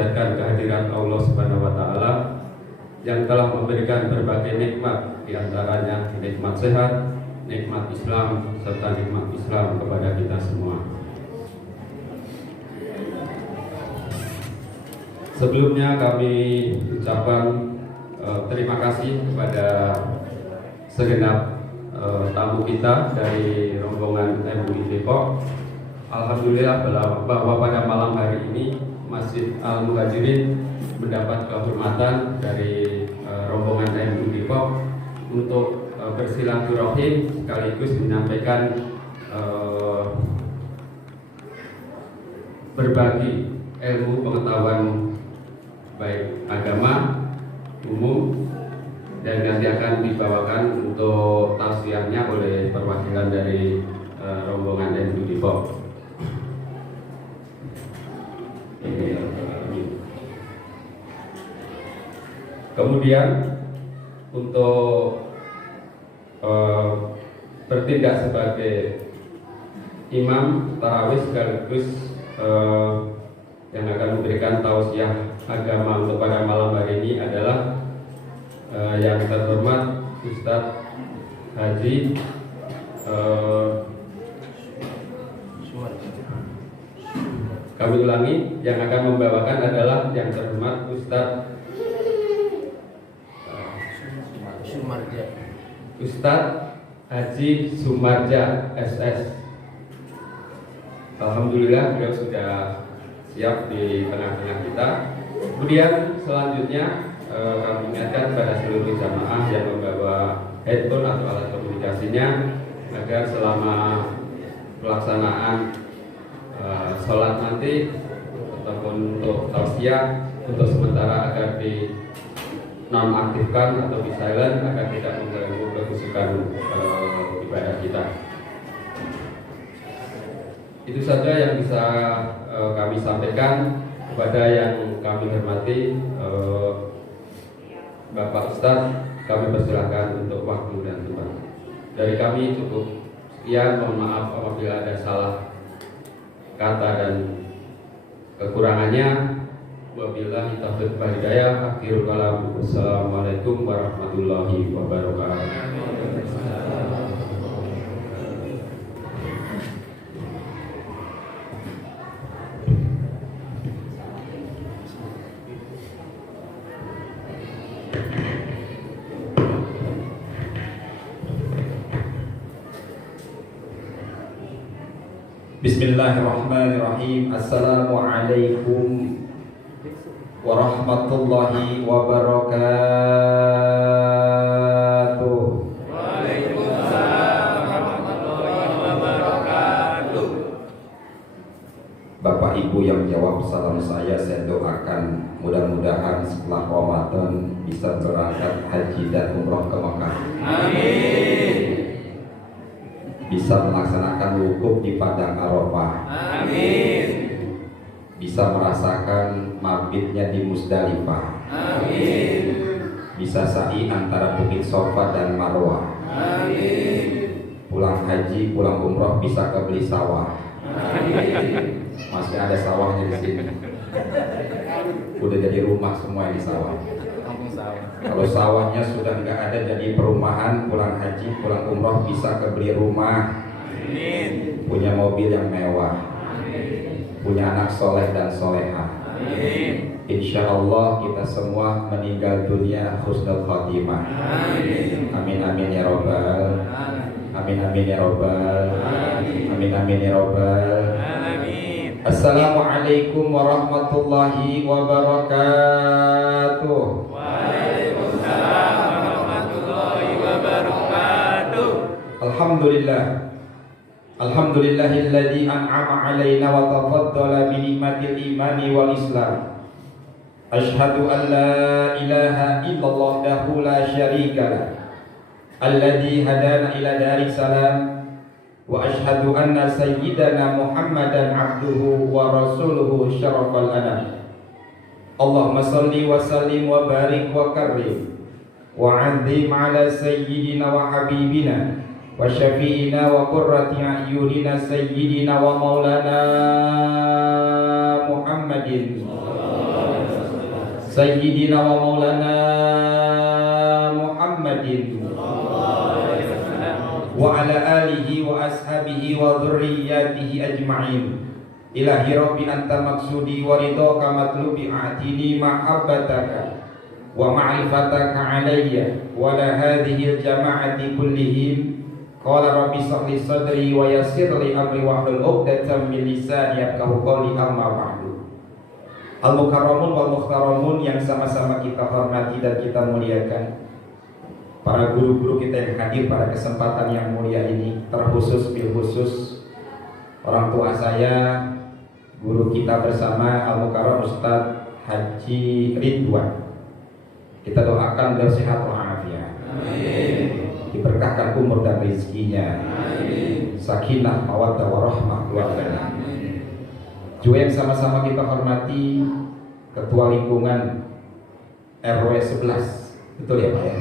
memanjatkan kehadiran Allah Subhanahu wa taala yang telah memberikan berbagai nikmat, di antaranya nikmat sehat, nikmat Islam serta nikmat Islam kepada kita semua. Sebelumnya kami ucapkan terima kasih kepada segenap tamu kita dari rombongan MUI Depok. Alhamdulillah bahwa pada malam hari ini Masjid Al-Muhajirin mendapat kehormatan dari rombongan MUI Depok untuk bersilaturahim sekaligus menyampaikan berbagi ilmu pengetahuan baik agama umum, dan nanti akan dibawakan untuk tausiahnya oleh perwakilan dari rombongan MUI Depok. Kemudian untuk bertindak sebagai imam tarawih sekaligus yang akan memberikan tausiah agama untuk pada malam hari ini adalah yang terhormat Ustadz Haji kami ulangi, yang akan membawakan adalah yang terhormat Ustadz Haji Sumarja SS. Alhamdulillah beliau sudah siap di tengah-tengah kita. Kemudian selanjutnya kami ingatkan kepada seluruh jamaah yang membawa headphone atau alat komunikasinya agar selama pelaksanaan sholat nanti ataupun untuk tausiah untuk sementara agar di nonaktifkan atau di silent agar tidak mengganggu kekhusyukan ibadah kita. Itu saja yang bisa kami sampaikan. Kepada yang kami hormati Bapak Ustadz, kami persilakan untuk waktu dan tempat. Dari kami cukup sekian. Mohon maaf apabila ada salah kata dan kekurangannya. Wabillahi taufiq wal hidayah. Akhirul kalam. Wassalamualaikum warahmatullahi wabarakatuh. Bismillahirrahmanirrahim. Assalamualaikum warahmatullahi wabarakatuh. Waalaikumsalam warahmatullahi wabarakatuh. Bapak Ibu yang jawab salam saya doakan mudah-mudahan setelah Ramadan bisa berangkat haji dan umroh ke Mekah. Amin. Bisa melaksanakan wukuf di padang Arafah. Amin. Bisa merasakan mabitnya di Musdalifah. Amin. Bisa sa'i antara Bukit Sofa dan Marwah. Amin. Pulang haji, pulang umroh bisa kebeli sawah. Amin. Masih ada sawahnya di sini. Udah jadi rumah semua di sawah. Kalau sawahnya sudah nggak ada jadi perumahan, pulang haji, pulang umroh bisa kebeli rumah. Amin. Punya mobil yang mewah. Amin. Punya anak soleh dan solehah. Amin. Insya Allah kita semua meninggal dunia husnul khotimah. Amin. Amin amin ya robbal. Amin amin ya robbal. Amin amin ya robbal. Amin. Assalamualaikum warahmatullahi wabarakatuh. Waalaikumsalam warahmatullahi wabarakatuh. Alhamdulillah. Alhamdulillahilladzi an'ama 'alaina wa tafaddala bi ni'matil imani wal islam. Asyhadu an la ilaha illallah wahdahu la syarika lah. Alladzi hadana ila daris salam. Wa asyhadu anna sayyidana Muhammadan abduhu wa rasuluhu syarafal anam. Allahumma salli wa sallim wa barik wa karrim wa 'azzim 'ala sayyidina wa habibina wa syafi'ina wa qurrati a'yunina sayyidina wa maulana Muhammadin Sayyidina wa maulana Muhammadin wa ala alihi wa ashabihi wa dhurriyyatihi ajma'in. Ilahi Rabbi anta maksudi wa ridhaka matlubi a'tini mahabbataka wa ma'rifataka alayya wa la hadhihi al-jama'ati kullihim. Qala Rabbi shrah li sadri wa yassir li amri wahlul 'uqdatam min lisani yafqahu qawli. Amma ba'du. Al-mukarramun wal mukhtaramun yang sama-sama kita hormati dan kita muliakan, para guru-guru kita yang hadir pada kesempatan yang mulia ini, terkhusus bil khusus orang tua saya, guru kita bersama Al-Mukarram Ustaz Haji Ridwan. Kita doakan beliau sehat walafiat. Amin. Diberkahkan umur dan rezekinya. Amin. Sakinah, mawaddah warahmah keluarganya. Juga yang sama-sama kita hormati Ketua Lingkungan RW 11. Betul ya Pak ya?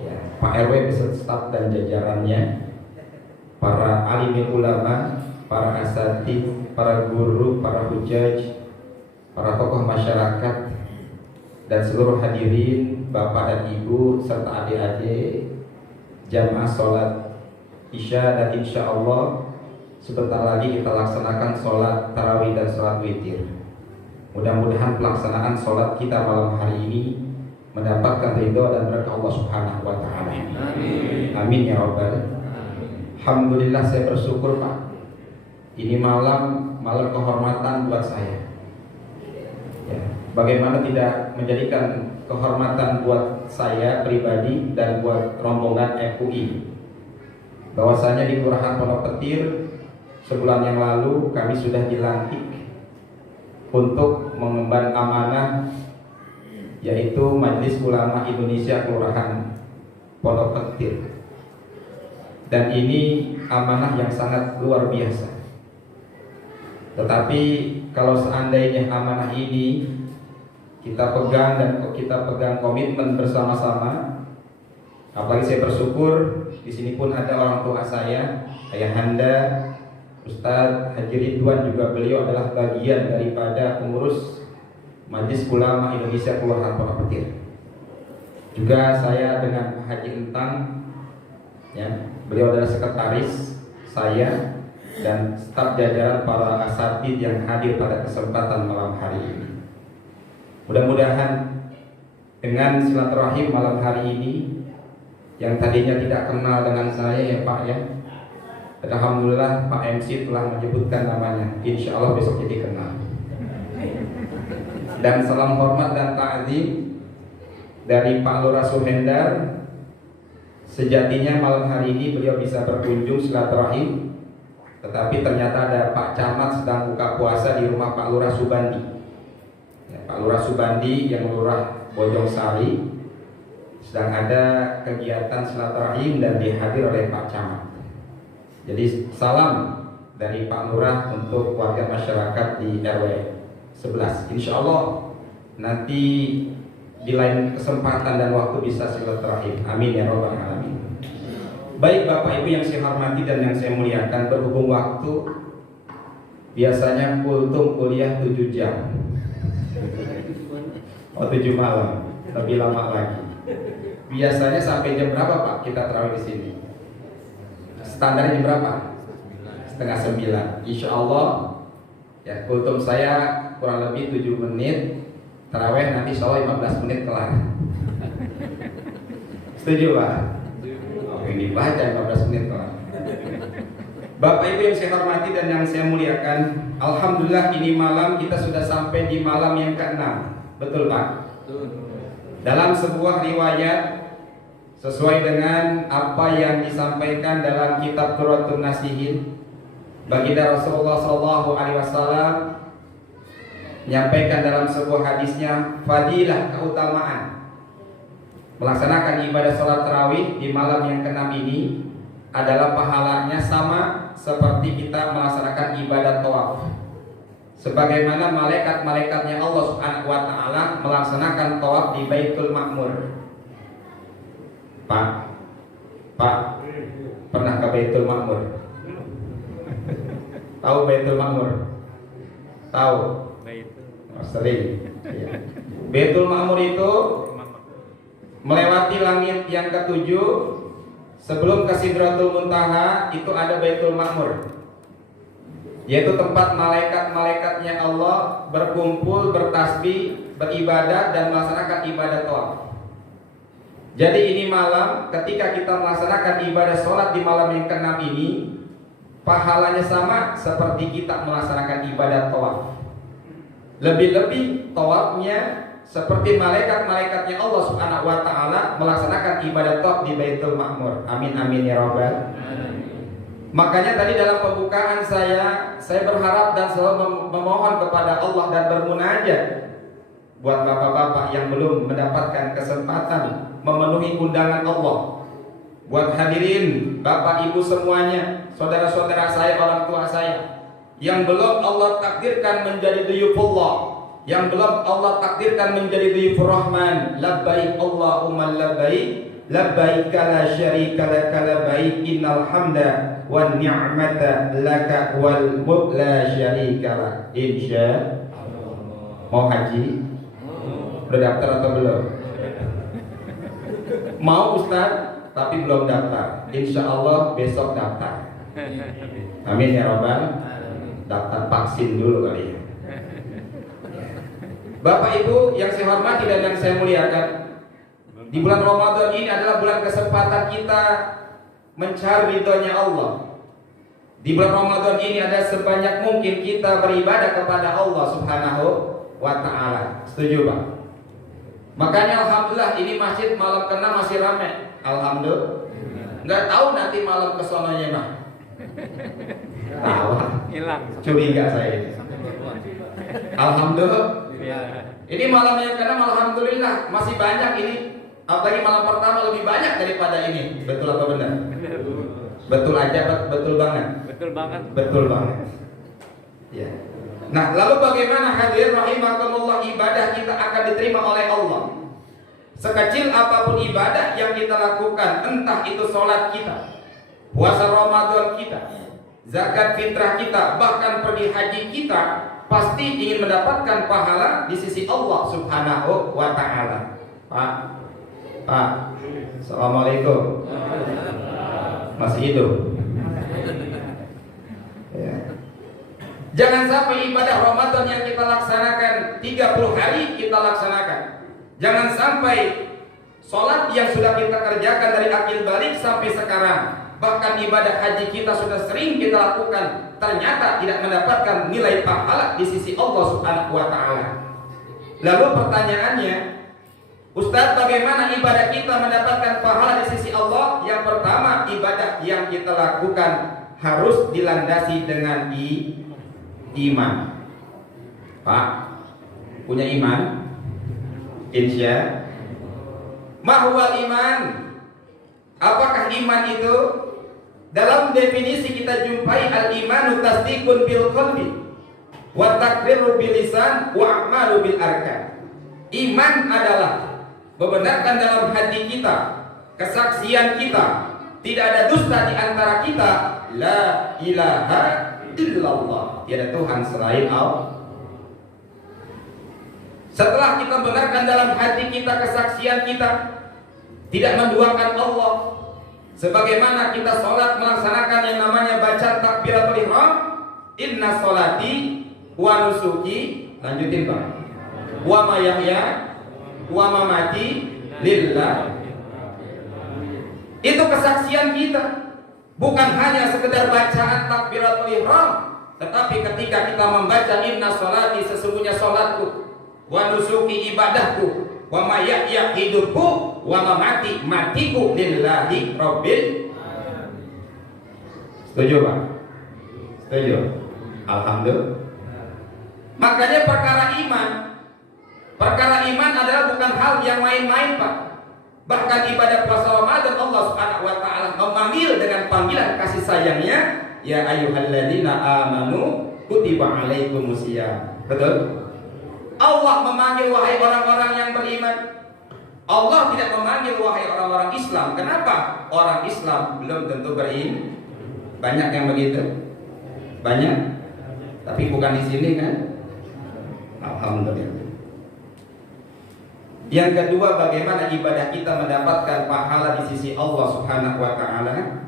Ya, Pak RW beserta staf dan jajarannya, para alim ulama, para asatidz, para guru, para hujaj, para tokoh masyarakat, dan seluruh hadirin, bapak dan ibu serta adik-adik jamaah sholat isya. Dan insya Allah sebentar lagi kita laksanakan sholat tarawih dan sholat witir. Mudah-mudahan pelaksanaan sholat kita malam hari ini mendapatkan ridho dan berkah Allah Subhanahu wa Ta'ala. Amin. Amin ya Rabbal. Alhamdulillah, saya bersyukur Pak. Ini malam kehormatan buat saya. Ya, bagaimana tidak menjadikan kehormatan buat saya pribadi dan buat rombongan FUI. Bahwasanya di Kelurahan Pondok Petir sebulan yang lalu kami sudah dilantik untuk mengemban amanah, yaitu Majelis Ulama Indonesia Kelurahan Pondok Petir. Dan ini amanah yang sangat luar biasa. Tetapi kalau seandainya amanah ini kita pegang dan kita pegang komitmen bersama-sama, apalagi saya bersyukur di sini pun ada orang tua saya, ayahanda Ustadz Haji Ridwan, juga beliau adalah bagian daripada pengurus Majelis Ulama Indonesia Kelurahan Pondok Petir. Juga saya dengan Haji Entang, ya, beliau adalah sekretaris saya dan staf jajaran para asatidz yang hadir pada kesempatan malam hari ini. Mudah-mudahan dengan silaturahim malam hari ini yang tadinya tidak kenal dengan saya ya Pak ya, alhamdulillah Pak MC telah menyebutkan namanya. Insya Allah besok jadi kenal. Dan salam hormat dan ta'zim dari Pak Lurah Suhendar. Sejatinya malam hari ini beliau bisa berkunjung silaturahim, tetapi ternyata ada Pak Camat sedang buka puasa di rumah Pak Lurah Subandi. Ya, Pak Lurah Subandi yang Lurah Bojong Sari sedang ada kegiatan silaturahim dan dihadir oleh Pak Camat. Jadi salam dari Pak Lurah untuk warga masyarakat di RW 11. Insya Allah nanti di lain kesempatan dan waktu bisa silaturahim. Amin ya Rabbal alamin. Baik Bapak Ibu yang saya hormati dan yang saya muliakan, berhubung waktu biasanya kultum kuliah 7 jam. Oh 7 malam, lebih lama lagi. Biasanya sampai jam berapa Pak kita tarawih di sini? Standarnya jam berapa? 8:30. Insya Allah ya, kultum saya kurang lebih 7 menit. Tarawih nanti insya Allah 15 menit kelar. Setuju Pak? Oke, dibaca 15 menit kelar. Bapak Ibu yang saya hormati dan yang saya muliakan, alhamdulillah ini malam kita sudah sampai di malam yang ke-6. Betul Pak? Dalam sebuah riwayat sesuai dengan apa yang disampaikan dalam kitab Turatun Nasihin, baginda Rasulullah SAW menyampaikan dalam sebuah hadisnya fadilah, keutamaan melaksanakan ibadah sholat tarawih di malam yang ke-6 ini adalah pahalanya sama seperti kita melaksanakan ibadah tawaf. Sebagaimana malaikat-malaikatnya Allah Subhanahu wa Ta'ala melaksanakan tawaf di Baitul Ma'mur. Pak, pernah ke Baitul Ma'mur? Tahu Baitul Ma'mur? Tahu? Sering. Ya. Baitul Ma'mur itu melewati langit yang ketujuh, sebelum ke Sidratul Muntaha itu ada Baitul Ma'mur, yaitu tempat malaikat-malaikatnya Allah berkumpul, bertasbih, beribadah dan melaksanakan ibadah tawaf. Jadi ini malam ketika kita melaksanakan ibadah sholat di malam yang ke-6 ini, pahalanya sama seperti kita melaksanakan ibadah tawaf. Lebih-lebih tawafnya seperti malaikat-malaikatnya Allah Subhanahu wa taala melaksanakan ibadah tawaf di Baitul Ma'mur. Amin amin ya rabbal. Makanya tadi dalam pembukaan saya berharap dan selalu memohon kepada Allah dan bermunajat buat bapak-bapak yang belum mendapatkan kesempatan memenuhi undangan Allah, buat hadirin bapak ibu semuanya, saudara-saudara saya, orang tua saya yang belum Allah takdirkan menjadi duyufullah, yang belum Allah takdirkan menjadi duyufur rahman, labbaik Allahumma labbaik, labbaik la syarika laka labbaik, innal hamda wan ni'mata laka wal mulk la syarika lak. Insya mau haji? Udah daftar atau belum? Mau Ustaz, tapi belum daftar. Insya Allah besok daftar. Amin ya rabbal. Daftar vaksin dulu kali ya. Bapak Ibu yang saya hormati dan yang saya muliakan, di bulan Ramadan ini adalah bulan kesempatan kita mencari ridhonya Allah. Di bulan Ramadan ini ada sebanyak mungkin kita beribadah kepada Allah Subhanahu wa taala. Setuju Pak? Makanya alhamdulillah ini masjid malam ke-6 masih ramai. Alhamdulillah. Enggak tahu nanti malam ke sononya mah. Tahu. Hilang. Curiga saya ini. Alhamdulillah. Ini malam yang ke-6 alhamdulillah masih banyak ini. Apalagi malam pertama lebih banyak daripada ini. Betul apa benar? Betul aja, betul banget. Betul banget. Betul banget. Ya. Nah, lalu bagaimana hadirin rahimakumullah ibadah kita akan diterima oleh Allah? Sekecil apapun ibadah yang kita lakukan, entah itu sholat kita, puasa Ramadan kita, zakat fitrah kita, bahkan pergi haji kita, pasti ingin mendapatkan pahala di sisi Allah Subhanahu wa taala. Pak, Assalamualaikum. Masih hidup? Ya. Jangan sampai ibadah Ramadan yang kita laksanakan 30 hari kita laksanakan. Jangan sampai sholat yang sudah kita kerjakan dari akil balik sampai sekarang, bahkan ibadah haji kita sudah sering kita lakukan, ternyata tidak mendapatkan nilai pahala di sisi Allah Subhanahu wa taala. Lalu pertanyaannya, Ustaz, bagaimana ibadah kita mendapatkan pahala di sisi Allah? Yang pertama, ibadah yang kita lakukan harus dilandasi dengan iman. Pak, punya iman? Insya. Mahwal iman. Apakah iman itu? Dalam definisi kita jumpai al-imanu tasdiqun bil qalbi wa taqriru bil lisan wa a'malu bil arkan. Iman adalah membenarkan dalam hati kita, kesaksian kita, tidak ada dusta di antara kita, la ilaha illallah, tiada Tuhan selain Allah. Setelah kita benarkan dalam hati kita, kesaksian kita, tidak menduakan Allah, sebagaimana kita sholat melaksanakan yang namanya baca takbiratul ihram, inna sholati wa nusuki, lanjutin Pak, wa mayahya wa mamati lillah. Itu kesaksian kita, bukan hanya sekedar bacaan takbiratul ihram, tetapi ketika kita membaca inna sholati, sesungguhnya sholatku, wa nusuki, ibadahku, wa mayahya, hidupku, wa mamati, matiku, lillahi rabbil. Setuju Pak? Setuju? Alhamdulillah. Makanya perkara iman adalah bukan hal yang main-main Pak. Bahkan ibadah puasa Ramadan Allah Subhanahu wa taala memanggil dengan panggilan kasih sayangnya, ya ayyuhalladzina amanu kutiba alaikumusiyam. Betul? Allah memanggil wahai orang-orang yang beriman. Allah tidak memanggil wahai orang-orang Islam. Kenapa? Orang Islam belum tentu beriman. Banyak yang begitu. Banyak. Tapi bukan di sini kan? Alhamdulillah. Yang kedua, bagaimana ibadah kita mendapatkan pahala di sisi Allah Subhanahu wa taala?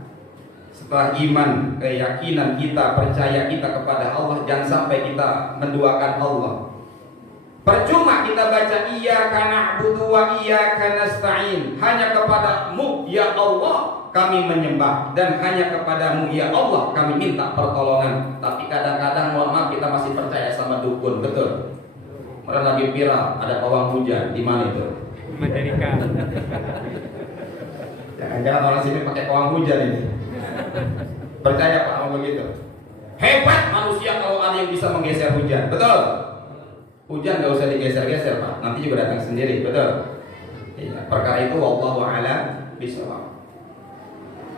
Setelah iman, keyakinan kita, percaya kita kepada Allah, jangan sampai kita menduakan Allah. Percuma kita baca iyyaka na'budu wa iyyaka nasta'in. Hanya kepadamu ya Allah kami menyembah, dan hanya kepadamu ya Allah kami minta pertolongan. Tapi kadang-kadang mohon maaf kita masih percaya sama dukun, betul? Orang lagi viral ada pawang hujan, di mana itu? Mandalika. Jangan-jangan orang sini pakai pawang hujan ini. Percaya Pak, mau begitu? Hebat manusia kalau ada yang bisa menggeser hujan, betul? Hujan gak usah digeser-geser Pak, nanti juga datang sendiri, betul? Iya, perkara itu wallahu a'lam bishawab.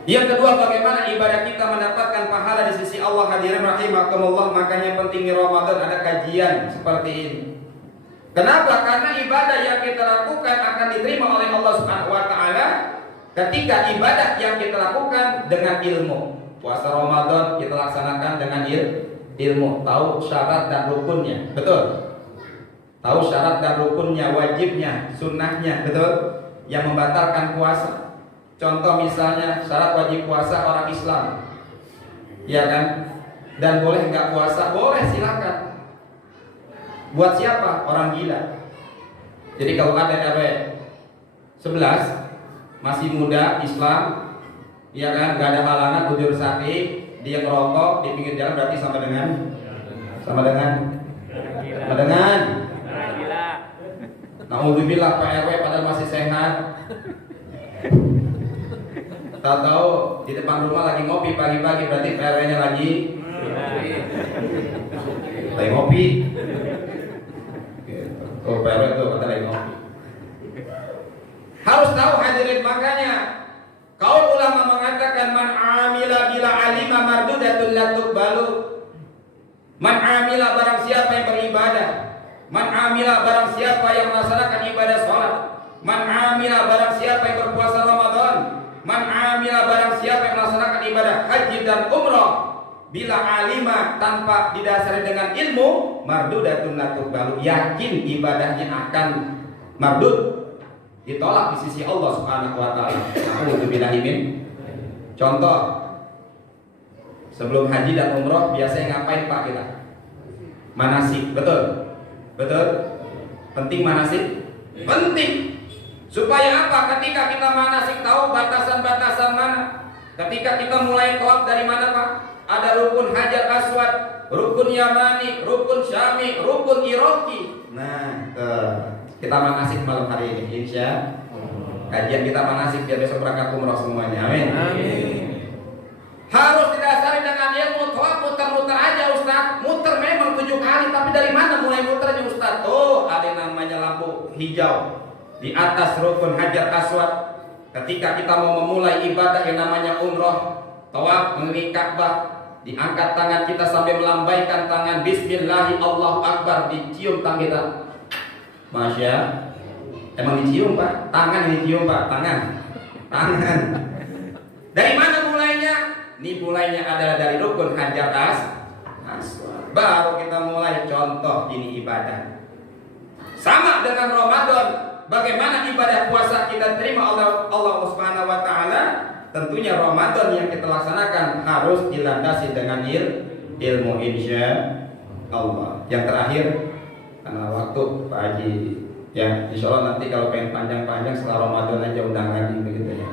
Yang kedua, bagaimana ibadah kita mendapatkan pahala di sisi Allah. Hadirin rahimakumullah, makanya pentingnya Ramadan ada kajian seperti ini. Kenapa? Karena ibadah yang kita lakukan akan diterima oleh Allah Subhanahu wa taala ketika ibadah yang kita lakukan dengan ilmu. Puasa Ramadan kita laksanakan dengan ilmu, tahu syarat dan rukunnya, betul? Tahu syarat dan rukunnya, wajibnya, sunnahnya, betul? Yang membatalkan puasa. Contoh misalnya syarat wajib puasa orang Islam, ya kan? Dan boleh nggak puasa? Boleh, silakan. Buat siapa? Orang gila. Jadi kalau ada RW 11 masih muda Islam, ya kan? Nggak ada halangan, bujur sakit, dia ngerokok di pinggir jalan, berarti sama dengan Na'udzubillah Pak RW padahal masih sehat. Tahu-tahu di depan rumah lagi ngopi pagi-pagi, berarti Pak RW-nya lagi ngopi. Oh, Pak RW tuh kata lagi ngopi. Harus tahu hadirin, makanya kaum ulama mengatakan man amila bila alima mardudatun la tuqbalu. Man amila barang siapa yang beribadah, man amila barang siapa yang melaksanakan ibadah sholat, man amila barang siapa yang berpuasa Ramadan, man amila barang siapa yang melaksanakan ibadah haji dan umrah bila alima, tanpa didasari dengan ilmu, mardudatun la tuqbalu, yakin ibadahnya akan mardud, ditolak di sisi Allah Subhanahu wa taala. Na'udzubillahi min. Contoh, sebelum haji dan umroh biasanya ngapain Pak kita? Manasik, betul? Betul? Penting manasik? Penting. Supaya apa? Ketika kita manasik tahu batasan-batasan mana. Ketika kita mulai tawaf dari mana Pak? Ada rukun Hajar Aswad, rukun Yamani, rukun Syami, rukun Iraqi. Nah, kita manasik malam hari ini, insya kajian kita manasik biar besok berangkat umroh semuanya. Amin. Amin. Harus didasari dengan ilmu. Tawaf muter-muter aja Ustaz. Muter memang 7 kali, tapi dari mana mulai muternya Ustaz? Oh, ada yang namanya lampu hijau di atas rukun Hajar Aswad. Ketika kita mau memulai ibadah yang namanya umroh, tawaf mengelilingi Ka'bah, diangkat tangan kita sampai melambaikan tangan, Bismillah, Allahu Akbar, dicium tangan kita. Masya, emang dicium Pak? Tangan dicium Pak, tangan. Dari mana mulainya? Ini mulainya adalah dari rukun Hajar Aswad. Baru kita mulai contoh ini ibadah. Sama dengan Ramadan. Bagaimana ibadah puasa kita terima oleh Allah Subhanahu wa taala? Tentunya Ramadan yang kita laksanakan harus dilandasi dengan ilmu, insya Allah. Yang terakhir, karena waktu Pak Haji, ya insya Allah nanti kalau pengen panjang-panjang setelah Ramadan aja undangan begitu ya.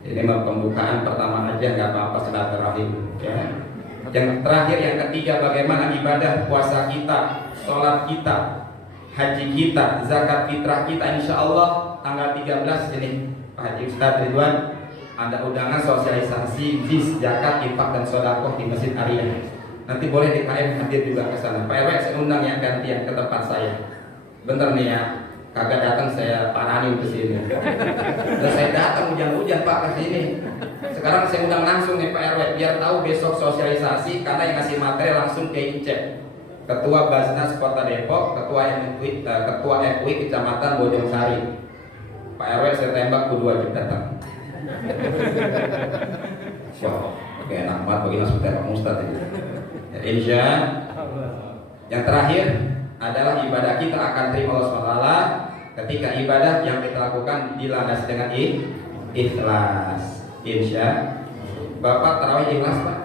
Ini mah pembukaan pertama aja, nggak apa-apa, silaturahim ya. Yang terakhir, yang ketiga, bagaimana ibadah puasa kita, sholat kita, haji kita, zakat fitrah kita. Insya Allah tanggal 13 ini Pak Haji Ustadz Ridwan ada undangan sosialisasi bis, zakat, infak dan sedekah di Masjid Arya. Nanti boleh DKM hadir juga ke sana. Pak RW saya undang yang gantian ke tempat saya. Bentar nih ya, kagak datang saya parani ke sini. Dan saya datang hujan-hujan Pak ke sini. Sekarang saya undang langsung nih Pak RW biar tahu besok sosialisasi, karena yang ngasih materi langsung ke Incep. Ketua Basnas Kota Depok, Ketua FUI Kecamatan Bojongsari. Pak RW saya tembak kedua wajib datang. Wah, oke, enak banget bagi langsung tembak Ustadz ini. Ya, insya. Yang terakhir, adalah ibadah kita akan terima Allah SWT ketika ibadah yang kita lakukan dilandasi dengan ikhlas. Insya Bapak tarawih ikhlas Pak?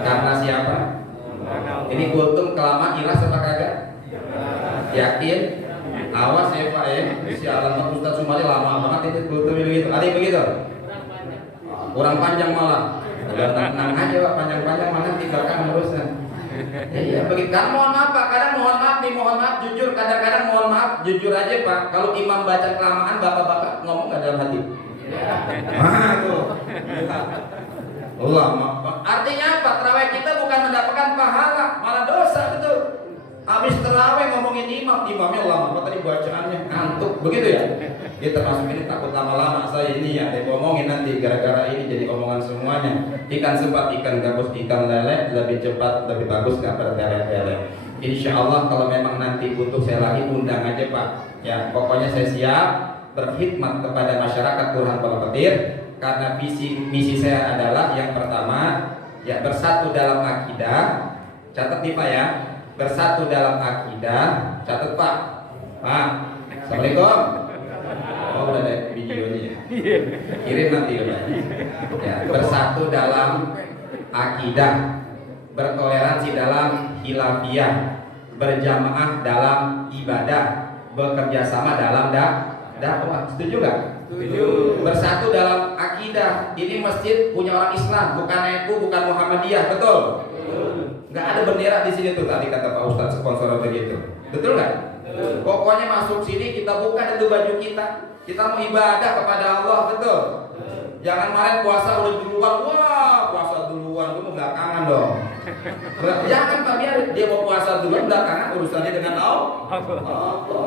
Karena siapa? Ini kultum kelamaan ikhlas apa kagak? Yakin? Awas ya Pak ya. Si alamat Ustaz Sumali lama banget itu kultum begitu. Ada yang begitu? Kurang panjang malah. Udah tenang aja Pak, panjang-panjang mana tinggalkan meneruskan. Iya, begitu. Kan mohon maaf Pak, kadang mohon maaf nih, mohon maaf jujur, kadang-kadang mohon maaf jujur aja Pak. Kalau imam baca kelamaan, bapak-bapak ngomong gak dalam hati. Tuh. Lama. Artinya apa? Terawih kita bukan mendapatkan pahala, malah dosa betul. Habis terawih ngomongin imamnya lama, apa tadi bacaannya ngantuk, begitu ya? Kita masuk ini takut lama-lama saya ini ya, ngomongin nanti gara-gara ini jadi omongan semuanya. Ikan sepat, ikan gabus, ikan lele lebih cepat, lebih bagus nggak bertele-tele. Insya Allah kalau memang nanti butuh saya lagi undang aja Pak. Ya pokoknya saya siap berkhidmat kepada masyarakat Kelurahan Pondok Petir karena misi saya adalah yang pertama ya bersatu dalam akidah. Catat nih Pak ya. Bersatu dalam akidah, catat Pak. Pak, Assalamualaikum. Oh udah ada videonya. Kirim nanti Pak. Ya, bersatu dalam akidah, bertoleransi dalam khilafiyah, berjamaah dalam ibadah, bekerja sama dalam dakwah. Setuju nggak? Setuju. Bersatu dalam akidah. Ini masjid punya orang Islam, bukan NU, bukan Muhammadiyah, betul? Nggak ada bendera di sini tuh tadi kata Pak Ustadz sponsor begitu, betul nggak? Pokoknya masuk sini kita buka itu baju kita mau ibadah kepada Allah, betul? Jangan kemarin puasa udah duluan, wah puasa duluan, lu belakangan dong. Jangan Pak, biar dia mau puasa duluan belakangan urusannya dengan Allah.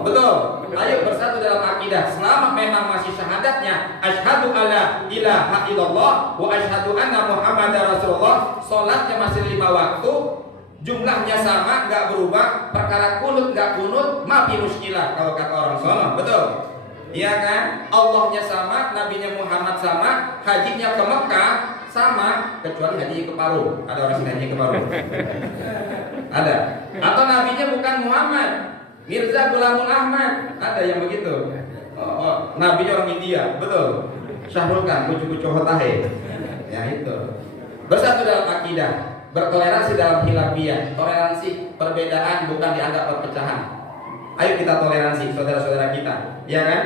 Betul. Ayo bersatu dalam akidah. Selama memang masih syahadatnya asyhadu alla ilaha illallah wa asyhadu anna muhammadar rasulullah, salatnya masih 5 waktu, jumlahnya sama, nggak berubah, perkara kunut nggak kunut, mafi muskilah kalau kata orang sono, betul? Iya kan? Allahnya sama, nabinya Muhammad sama, hajinya ke Mekah sama, kecuali haji ke Paru. Ada orang sini haji ke Paru? Ada. Atau nabinya bukan Muhammad, Mirza Ghulamul Ahmad, ada yang begitu. Nabinya orang India, betul? Syahrul Khan, kucu-kucu hotahe. Ya itu. Bersatu dalam akidah, bertoleransi dalam khilafiyah. Toleransi perbedaan bukan dianggap perpecahan. Ayo kita toleransi saudara-saudara kita, ya kan?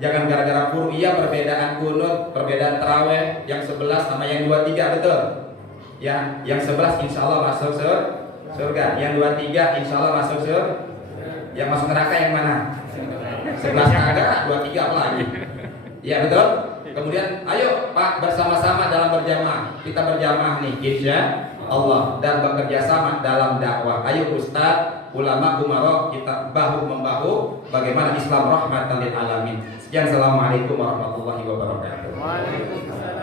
Jangan gara-gara furu'iyah perbedaan kunut, perbedaan taraweh, yang 11 sama yang 23, betul? Ya, yang 11 insya Allah masuk surga, yang 23 insya Allah masuk surga. Yang masuk neraka yang mana? 11 ada, 23 apa lagi? Ya betul? Kemudian ayo Pak bersama-sama dalam berjamaah. Kita berjamaah nih, insya Allah, dan bekerja sama dalam dakwah. Ayo Ustaz, ulama umaro, kita bahu membahu bagaimana Islam rahmatan lil alamin. Sekian, assalamualaikum warahmatullahi wabarakatuh. Waalaikumsalam.